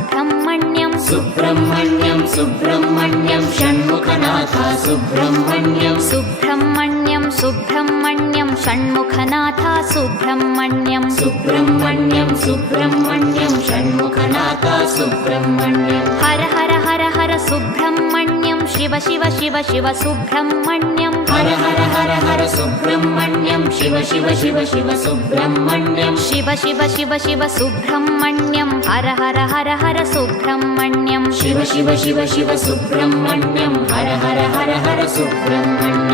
Subrahmanyam Subrahmanyam Subrahmanyam Shanmukhanath Subrahmanyam Subrahmanyam Subrahmanyam Shanmukhanath Subrahmanyam Subrahmanyam Subrahmanyam Shanmukhanath Subrahmanyam Har Har Har Har Subrahmanyam Shiva Shiva Shiva Shiva Subrahmanyam Har Har Har Har Subrahmanyam Shiva Shiva Shiva Shiva Subrahmanyam Shiva Shiva Shiva Shiva Subrahmanyam Har Har Har Har Subrahmanyam Shiva Shiva Shiva Shiva Subrahmanyam Har Har Har Har Subrahmanyam